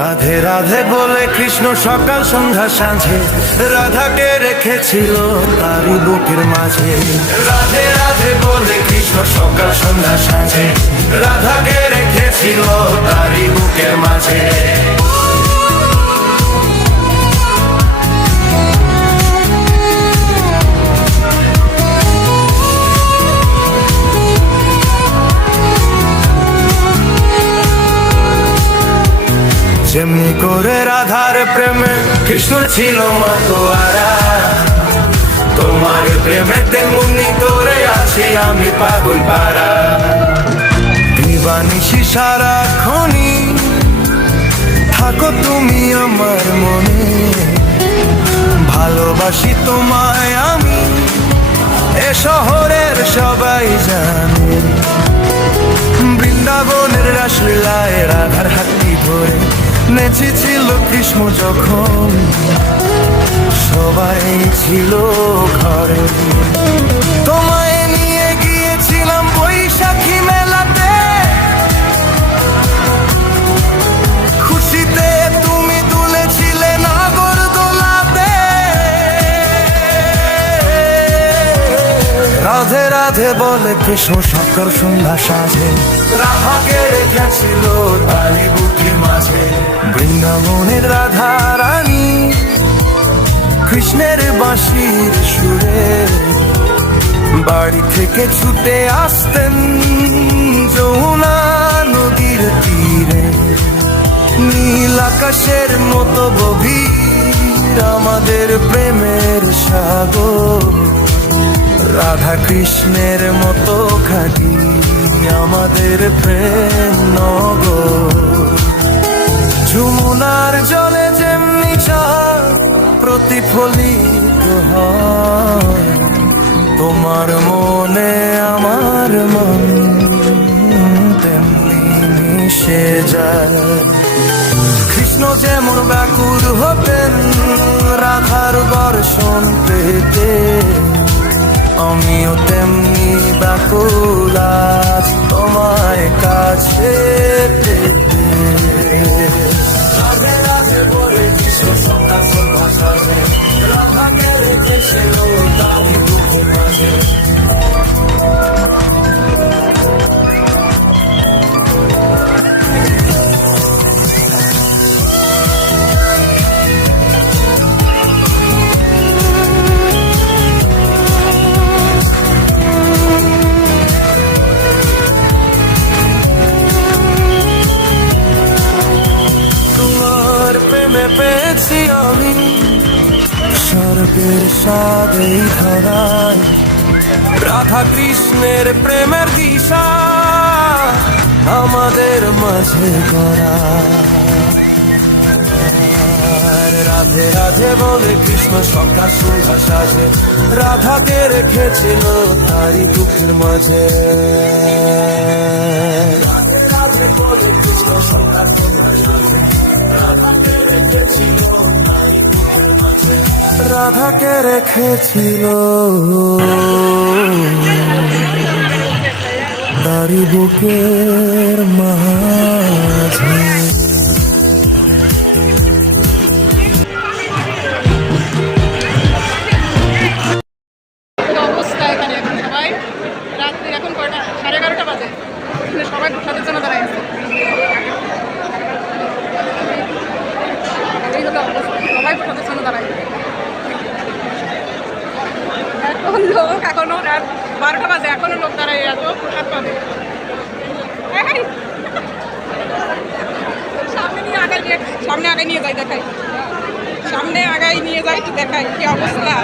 রাধে রাধে বলে কৃষ্ণ সকাল সন্ধ্যা সাঁঝে রাধাকে রেখেছিল তারই বুকের মাঝে। রাধে রাধে বলে কৃষ্ণ সকাল সন্ধ্যা সাঁঝে রাধাকে রেখেছিল তারই বুকের মাঝে। যেমনি করে রাধার প্রেমে কৃষ্ণ ছিল মাতোয়ারা, তোমার প্রেমে তেমনি করে আছি আমি পাগল পারা। দিবানিশি সারাক্ষণই থাকো তুমি আমার মনে, ভালোবাসি তোমায় আমি এ শহরের সবাই জানে। বৃন্দাবনের রাসলীলায় রাধার হাতটি ধরে নেচেছিল কৃষ্ণ যখন সবাই ছিল ঘরে। তোমায় নিয়ে গিয়েছিলাম বৈশাখী মেলাতে, খুশিতে তুমি দুলেছিলে নাগরদোলাতে। রাধে রাধে বলে কৃষ্ণ সকাল সন্ধ্যা সাঁঝে রাধাকে রেখেছিল তারই বুকের মাঝে। বৃন্দাবনের রাধা রানী কৃষ্ণের বাঁশির সুরে বাড়ি থেকে ছুটে আসতেন যমুনা নদীর তীরে। নীল আকাশের মতো গভীর আমাদের প্রেমের সাগর, রাধা কৃষ্ণের মতো খাঁটি আমাদের প্রেম নগর। যমুনার জলে যেমনি চাঁদ প্রতিফলিত হয়, তোমার মনে আমার মন তেমনি মিশে যায়। কৃষ্ণ যেমন ব্যাকুল হতেন রাধার দর্শন পেতে, আমিও তেমনি ব্যাকুল আজ তোমায় কাছে পেতে। রাধে রাধে বলে কৃষ্ণ সকাল সন্ধ্যা সাঁঝে রাধাকে রেখেছিল তারই বুকের মাঝে। পেয়েছি আমি স্বর্গের স্বাদ এই ধরায়, রাধা কৃষ্ণের প্রেমের দিশা আমাদের মাঝে গড়া। রাধে রাধে বলে কৃষ্ণ সকাল সন্ধ্যা সাঁঝে রাধাকে রেখেছিল তারই বুকের মাঝে। রাধে রাধে বলে কৃষ্ণ সকাল সন্ধ্যা সাঁঝে রাধাকে রেখেছিল তারই বুকের মাঝে। অবস্থা এখানে এখন সবাই রাত্রি এখন কয়টা 11:30 বাজে, সবাই প্রসাদের জন্য দাঁড়ায় আছে। সবাই প্রসাদের জন্য দাঁড়ায়। এখন লোক এখনো রাত 12টা বাজে এখনো লোক দাঁড়ায় এত প্রসাদ পাবে। সামনে আগে নিয়ে যাই দেখাই, সামনে আগাই নিয়ে যাই একটু দেখাই কি অবস্থা।